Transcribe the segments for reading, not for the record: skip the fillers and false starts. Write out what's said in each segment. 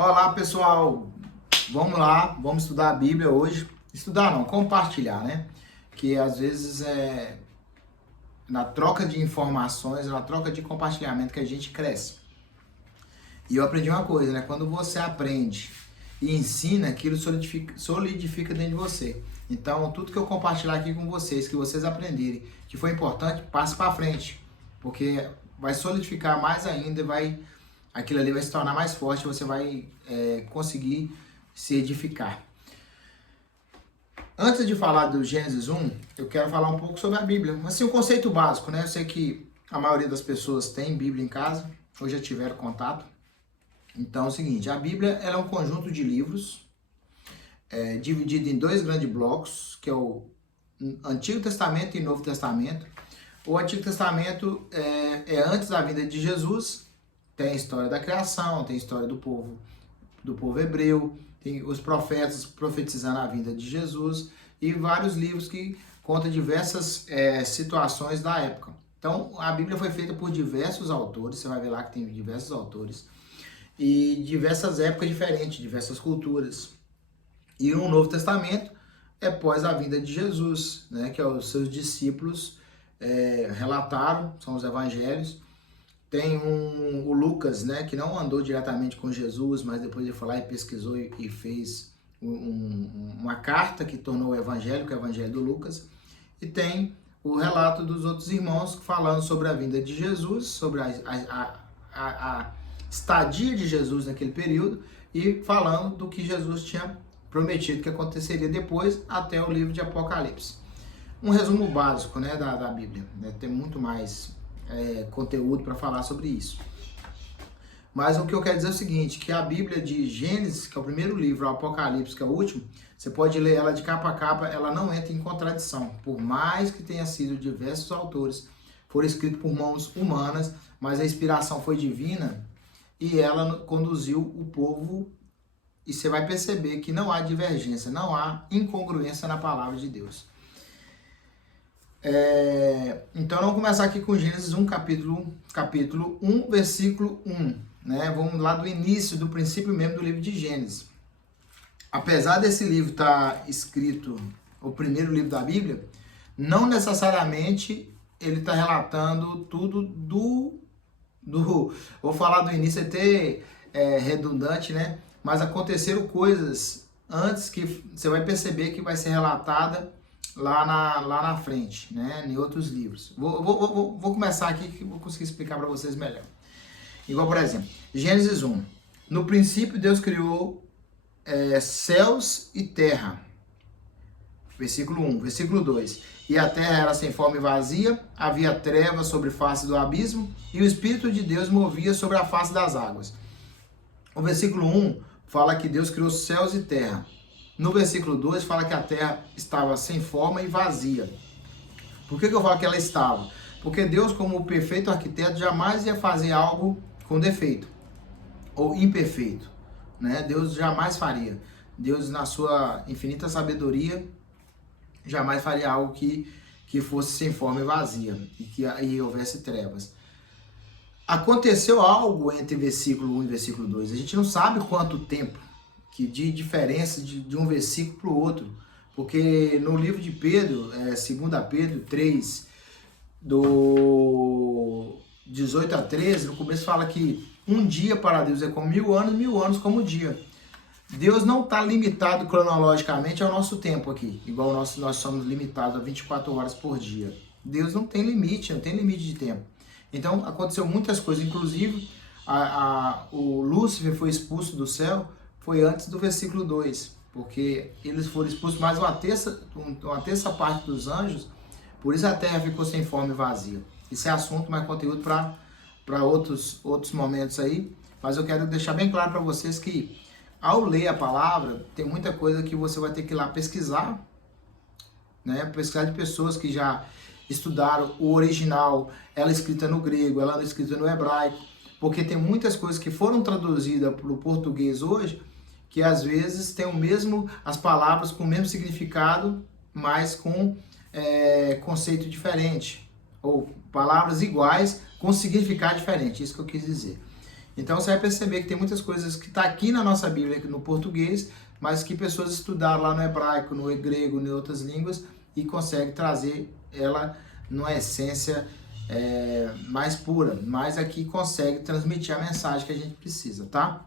Olá, pessoal. Vamos lá, vamos estudar a Bíblia hoje. Estudar não, compartilhar, né? Que às vezes é na troca de informações, na troca de compartilhamento que a gente cresce. E eu aprendi uma coisa, né? Quando você aprende e ensina, aquilo solidifica dentro de você. Então, tudo que eu compartilhar aqui com vocês, que vocês aprenderem, que foi importante, passe para frente. Porque vai solidificar mais ainda, aquilo ali vai se tornar mais forte, você vai conseguir se edificar. Antes de falar do Gênesis 1, eu quero falar um pouco sobre a Bíblia. Assim, o conceito básico, né? Eu sei que a maioria das pessoas tem Bíblia em casa, ou já tiveram contato. Então é o seguinte, a Bíblia ela é um conjunto de livros, dividido em dois grandes blocos, que é o Antigo Testamento e Novo Testamento. O Antigo Testamento é antes da vinda de Jesus, tem a história da criação, tem a história do povo hebreu, tem os profetas profetizando a vinda de Jesus e vários livros que contam diversas situações da época. Então, a Bíblia foi feita por diversos autores, você vai ver lá que tem diversos autores, e diversas épocas diferentes, diversas culturas. E o Novo Testamento é após a vinda de Jesus, né, que os seus discípulos relataram, são os evangelhos. Tem o Lucas, né, que não andou diretamente com Jesus, mas depois ele foi lá e pesquisou e fez uma carta que tornou o evangelho, que é o evangelho do Lucas. E tem o relato dos outros irmãos falando sobre a vinda de Jesus, sobre a estadia de Jesus naquele período e falando do que Jesus tinha prometido que aconteceria depois, até o livro de Apocalipse. Um resumo básico, né, da Bíblia, né? Tem muito mais conteúdo para falar sobre isso. Mas o que eu quero dizer é o seguinte, que a Bíblia de Gênesis, que é o primeiro livro, o Apocalipse, que é o último, você pode ler ela de capa a capa, ela não entra em contradição. Por mais que tenha sido diversos autores, foram escritos por mãos humanas, mas a inspiração foi divina e ela conduziu o povo. E você vai perceber que não há divergência, não há incongruência na palavra de Deus. Então, vamos começar aqui com Gênesis 1, capítulo 1, versículo 1. Né? Vamos lá do início, do princípio mesmo do livro de Gênesis. Apesar desse livro estar escrito, o primeiro livro da Bíblia, não necessariamente ele está relatando tudo vou falar do início, até redundante, né? Mas aconteceram coisas antes que você vai perceber que vai ser relatada lá na frente, né? Em outros livros. Vou começar aqui que vou conseguir explicar para vocês melhor. Igual, por exemplo, Gênesis 1. No princípio, Deus criou céus e terra. Versículo 1. Versículo 2. E a terra era sem forma e vazia, havia trevas sobre a face do abismo, e o Espírito de Deus movia sobre a face das águas. O versículo 1 fala que Deus criou céus e terra. No versículo 2 fala que a terra estava sem forma e vazia. Por que eu falo que ela estava? Porque Deus, como o perfeito arquiteto, jamais ia fazer algo com defeito ou imperfeito, né? Deus jamais faria. Deus, na sua infinita sabedoria, jamais faria algo que fosse sem forma e vazia e que aí houvesse trevas. Aconteceu algo entre versículo 1 e versículo 2. A gente não sabe quanto tempo de diferença de um versículo para o outro. Porque no livro de Pedro, 2 Pedro 3, do 18 a 13, no começo fala que um dia para Deus é como 1000 anos como um dia. Deus não está limitado cronologicamente ao nosso tempo aqui, igual nós somos limitados a 24 horas por dia. Deus não tem limite, não tem limite de tempo. Então, aconteceu muitas coisas, inclusive o Lúcifer foi expulso do céu, foi antes do versículo 2, porque eles foram expulsos mais uma terça parte dos anjos, por isso a terra ficou sem forma e vazia. Isso é assunto, mais conteúdo para outros momentos aí, mas eu quero deixar bem claro para vocês que, ao ler a palavra, tem muita coisa que você vai ter que ir lá pesquisar, né? Pesquisar de pessoas que já estudaram o original, ela é escrita no grego, ela é escrita no hebraico, porque tem muitas coisas que foram traduzidas para o português hoje, que às vezes tem as palavras com o mesmo significado, mas com conceito diferente, ou palavras iguais com significado diferente, isso que eu quis dizer. Então você vai perceber que tem muitas coisas que está aqui na nossa Bíblia, no português, mas que pessoas estudaram lá no hebraico, no grego, em outras línguas, e conseguem trazer ela numa essência mais pura, mas aqui consegue transmitir a mensagem que a gente precisa, tá?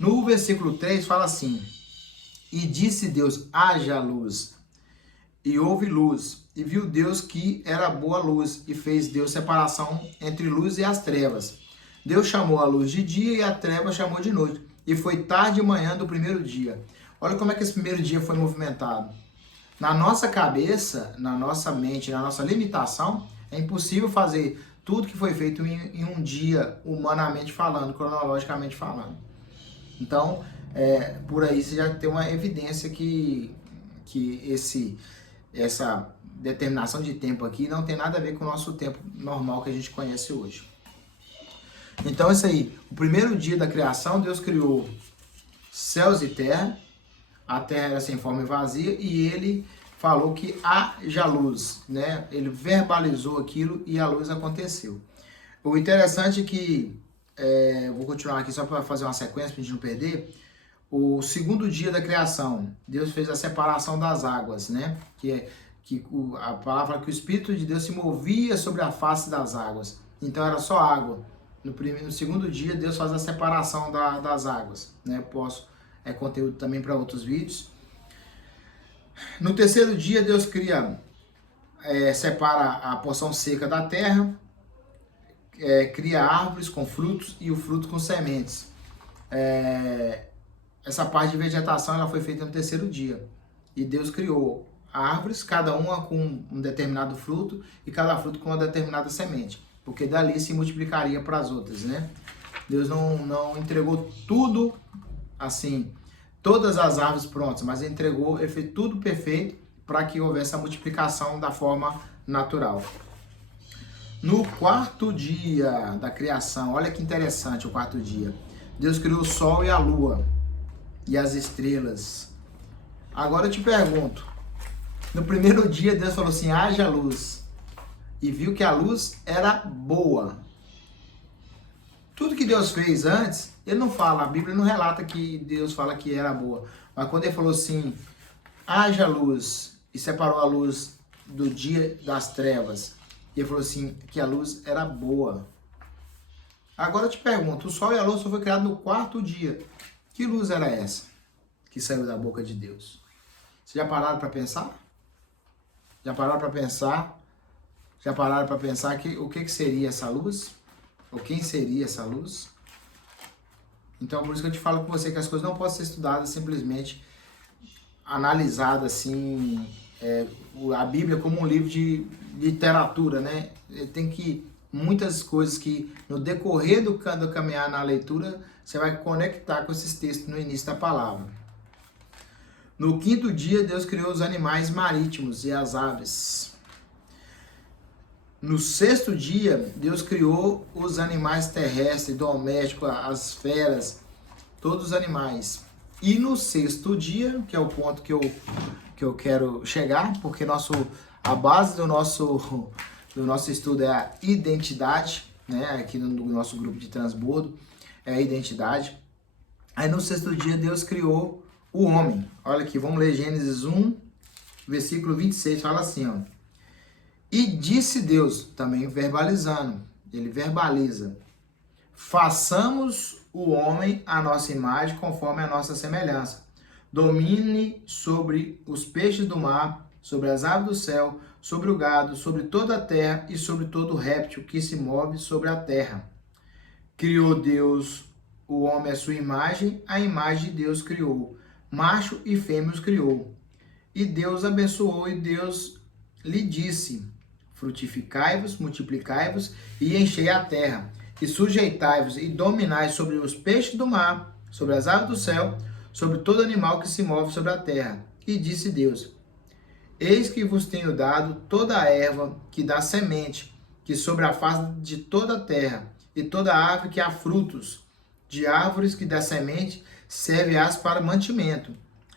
No versículo 3 fala assim: e disse Deus, haja luz, e houve luz, e viu Deus que era boa luz, e fez Deus separação entre luz e as trevas. Deus chamou a luz de dia e a treva chamou de noite, e foi tarde e manhã do primeiro dia. Olha como é que esse primeiro dia foi movimentado. Na nossa cabeça, na nossa mente, na nossa limitação, é impossível fazer tudo que foi feito em um dia, humanamente falando, cronologicamente falando. Então, por aí você já tem uma evidência que essa determinação de tempo aqui não tem nada a ver com o nosso tempo normal que a gente conhece hoje. Então, isso aí, o primeiro dia da criação, Deus criou céus e terra, a terra era sem forma e vazia, e ele falou que haja luz, né? Ele verbalizou aquilo e a luz aconteceu. O interessante é que, vou continuar aqui só para fazer uma sequência, para a gente não perder. O segundo dia da criação, Deus fez a separação das águas, né? A palavra que o Espírito de Deus se movia sobre a face das águas. Então era só água. No segundo dia, Deus faz a separação das águas, né? Conteúdo também para outros vídeos. No terceiro dia, Deus separa a porção seca da terra, cria árvores com frutos e o fruto com sementes. Essa parte de vegetação ela foi feita no terceiro dia. E Deus criou árvores, cada uma com um determinado fruto e cada fruto com uma determinada semente. Porque dali se multiplicaria para as outras, né? Deus não entregou tudo assim, todas as árvores prontas, mas ele fez tudo perfeito para que houvesse a multiplicação da forma natural. No quarto dia da criação, olha que interessante o quarto dia. Deus criou o sol e a lua e as estrelas. Agora eu te pergunto, no primeiro dia Deus falou assim, haja luz, e viu que a luz era boa. Tudo que Deus fez antes, ele não fala, a Bíblia não relata que Deus fala que era boa. Mas quando ele falou assim, haja luz, e separou a luz do dia das trevas, e ele falou assim, que a luz era boa. Agora eu te pergunto, o sol e a lua só foi criado no quarto dia. Que luz era essa que saiu da boca de Deus? Vocês já pararam para pensar? Já pararam para pensar? Já pararam para pensar o que seria essa luz? Ou quem seria essa luz? Então, por isso que eu te falo com você que as coisas não podem ser estudadas simplesmente analisadas assim, a Bíblia como um livro de literatura, né? Tem que, muitas coisas que no decorrer do caminhar na leitura, você vai conectar com esses textos no início da palavra. No quinto dia, Deus criou os animais marítimos e as aves. No sexto dia, Deus criou os animais terrestres, domésticos, as feras, todos os animais. E no sexto dia, que é o ponto que eu quero chegar, porque a base do nosso estudo é a identidade, né? Aqui no nosso grupo de transbordo, é a identidade. Aí no sexto dia, Deus criou o homem. Olha aqui, vamos ler Gênesis 1, versículo 26, fala assim, ó. E disse Deus, também verbalizando, ele verbaliza, façamos o homem à nossa imagem, conforme a nossa semelhança. Domine sobre os peixes do mar, sobre as aves do céu, sobre o gado, sobre toda a terra e sobre todo réptil que se move sobre a terra. Criou Deus o homem à sua imagem, a imagem de Deus criou. Macho e fêmea os criou. E Deus abençoou e Deus lhe disse, frutificai-vos, multiplicai-vos e enchei a terra, e sujeitai-vos e dominai sobre os peixes do mar, sobre as aves do céu, sobre todo animal que se move sobre a terra. E disse Deus, eis que vos tenho dado toda a erva que dá semente, que sobre a face de toda a terra, e toda árvore que há frutos, de árvores que dá semente, serve-as para mantimento.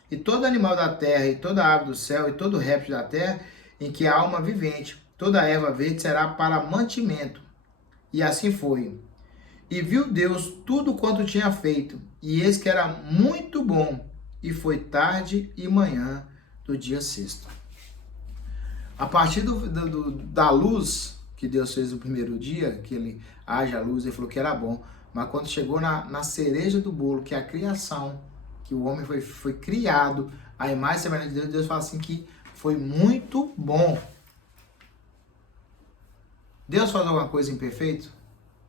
E todo animal da terra, e toda ave do céu, e todo réptil da terra, em que há alma vivente, toda erva verde será para mantimento. E assim foi. E viu Deus tudo quanto tinha feito, e eis que era muito bom, e foi tarde e manhã do dia sexto. A partir da luz que Deus fez no primeiro dia, que ele haja luz, ele falou que era bom, mas quando chegou na cereja do bolo, que é a criação, que o homem foi criado, a imagem e semelhança de Deus, Deus fala assim que foi muito bom. Deus faz alguma coisa imperfeito?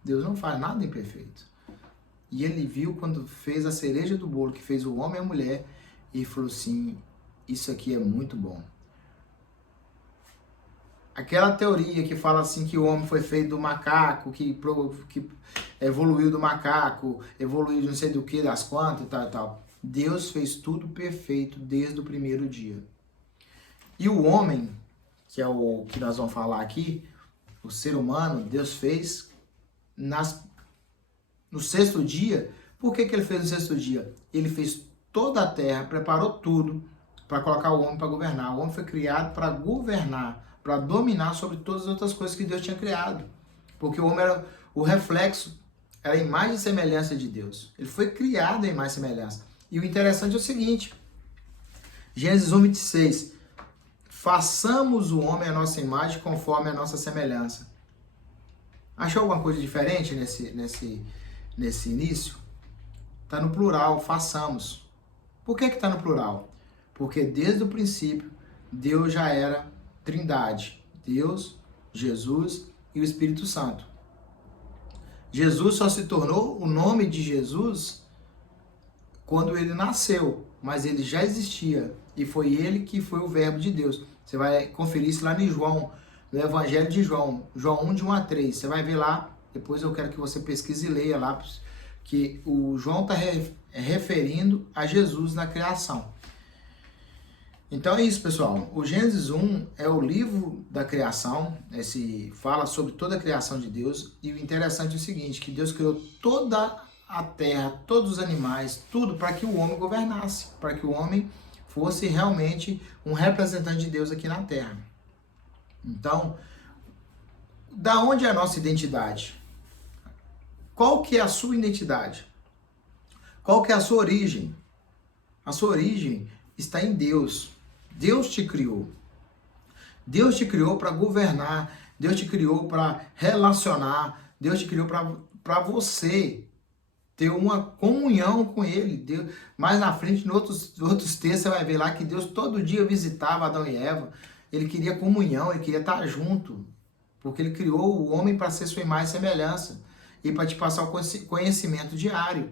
Deus não faz nada imperfeito. E ele viu quando fez a cereja do bolo, que fez o homem e a mulher, e falou assim, isso aqui é muito bom. Aquela teoria que fala assim que o homem foi feito do macaco, que evoluiu do macaco, evoluiu de não sei do que, das quantas e tal e tal. Deus fez tudo perfeito desde o primeiro dia. E o homem, que é o que nós vamos falar aqui, o ser humano, Deus fez no sexto dia. Por que ele fez no sexto dia? Ele fez toda a terra, preparou tudo para colocar o homem para governar. O homem foi criado para governar, para dominar sobre todas as outras coisas que Deus tinha criado. Porque o homem era o reflexo, era a imagem e semelhança de Deus. Ele foi criado em imagem e semelhança. E o interessante é o seguinte, Gênesis 1:26, façamos o homem a nossa imagem conforme a nossa semelhança. Achou alguma coisa diferente nesse início? Está no plural, façamos. Por que está no plural? Porque desde o princípio, Deus já era Trindade. Deus, Jesus e o Espírito Santo. Jesus só se tornou o nome de Jesus quando ele nasceu, mas ele já existia. E foi ele que foi o verbo de Deus. Você vai conferir isso lá em João, no Evangelho de João, João 1, de 1 a 3. Você vai ver lá, depois eu quero que você pesquise e leia lá, que o João está referindo a Jesus na criação. Então é isso, pessoal. O Gênesis 1 é o livro da criação, fala sobre toda a criação de Deus. E o interessante é o seguinte, que Deus criou toda a terra, todos os animais, tudo para que o homem governasse, para que o homem fosse realmente um representante de Deus aqui na terra. Então, da onde é a nossa identidade? Qual que é a sua identidade? Qual que é a sua origem? A sua origem está em Deus. Deus te criou. Deus te criou para governar. Deus te criou para relacionar. Deus te criou para você ter uma comunhão com Ele. Deus, mais na frente, em outros textos, você vai ver lá que Deus todo dia visitava Adão e Eva. Ele queria comunhão, ele queria estar junto. Porque ele criou o homem para ser sua imagem e semelhança. E para te passar o conhecimento diário.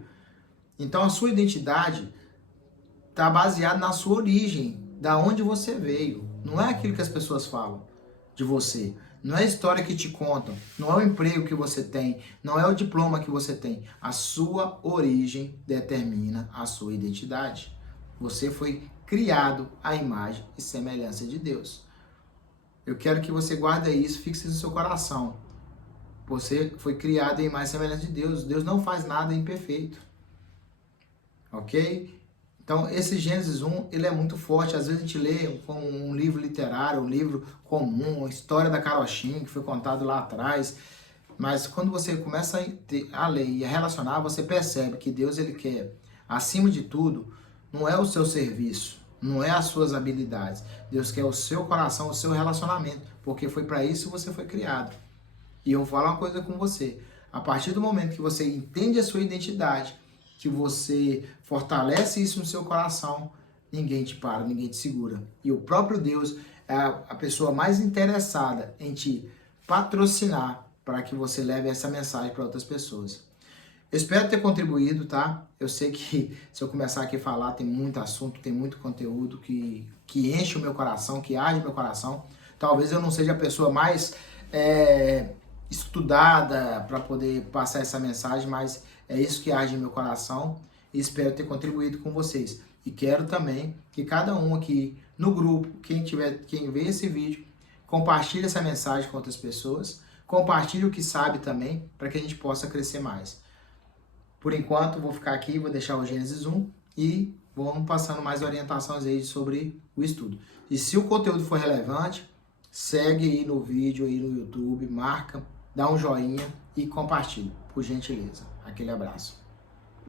Então a sua identidade está baseada na sua origem. Da onde você veio. Não é aquilo que as pessoas falam de você. Não é a história que te contam. Não é o emprego que você tem. Não é o diploma que você tem. A sua origem determina a sua identidade. Você foi criado à imagem e semelhança de Deus. Eu quero que você guarde isso, fixe no seu coração. Você foi criado à imagem e semelhança de Deus. Deus não faz nada imperfeito. Ok? Então, esse Gênesis 1, ele é muito forte. Às vezes a gente lê como um livro literário, um livro comum, a história da carochinha, que foi contado lá atrás. Mas quando você começa a ler e a relacionar, você percebe que Deus, ele quer, acima de tudo, não é o seu serviço, não é as suas habilidades. Deus quer o seu coração, o seu relacionamento, porque foi para isso que você foi criado. E eu vou falar uma coisa com você. A partir do momento que você entende a sua identidade, que você fortalece isso no seu coração, ninguém te para, ninguém te segura. E o próprio Deus é a pessoa mais interessada em te patrocinar para que você leve essa mensagem para outras pessoas. Eu espero ter contribuído, tá? Eu sei que se eu começar aqui a falar, tem muito assunto, tem muito conteúdo que enche o meu coração, que arde o meu coração. Talvez eu não seja a pessoa mais estudada para poder passar essa mensagem, mas é isso que arde em meu coração e espero ter contribuído com vocês. E quero também que cada um aqui no grupo, quem vê esse vídeo, compartilhe essa mensagem com outras pessoas, compartilhe o que sabe também, para que a gente possa crescer mais. Por enquanto, vou ficar aqui, vou deixar o Gênesis 1 e vamos passando mais orientações aí sobre o estudo. E se o conteúdo for relevante, segue aí no vídeo, aí no YouTube, marca dá um joinha e compartilhe, por gentileza. Aquele abraço.